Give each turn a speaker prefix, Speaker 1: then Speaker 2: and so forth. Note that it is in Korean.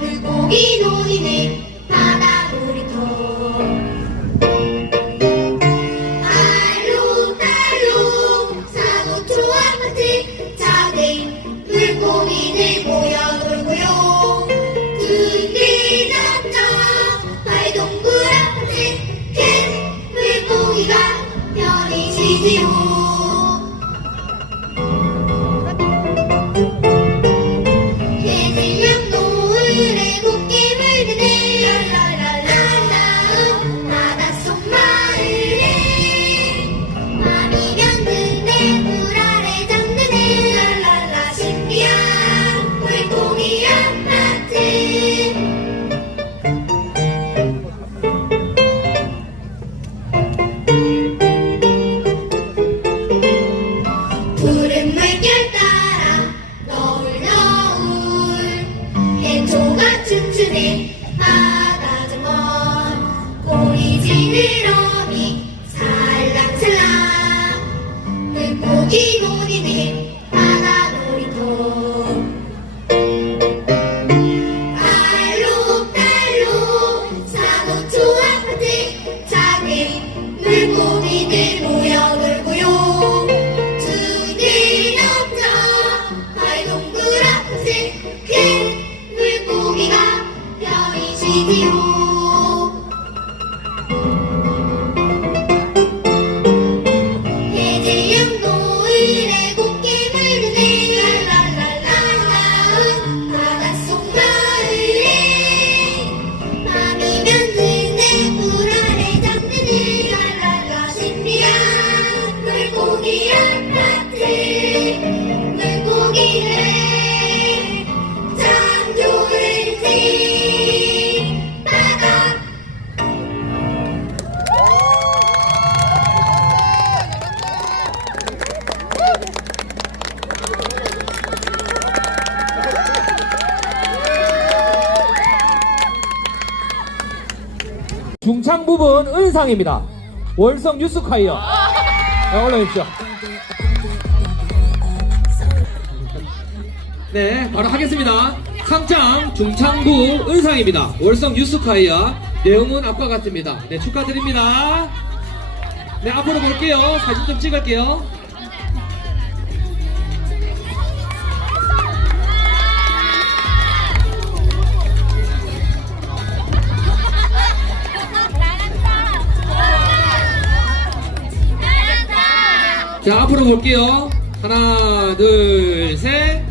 Speaker 1: 물고기 노니는 별이 바다 정원 고리 지느러미 살랑살랑. 물고기 바다 놀이터 별이
Speaker 2: 중창 부분 은상입니다. 월성 뉴스카이어. 네, 올라오십시오. 네, 바로 하겠습니다. 상장 중창부 은상입니다. 월성 뉴스카이어. 내용은 앞과 같습니다. 네, 축하드립니다. 네, 앞으로 볼게요. 사진 좀 찍을게요. 자, 앞으로 볼게요. 하나, 둘, 셋.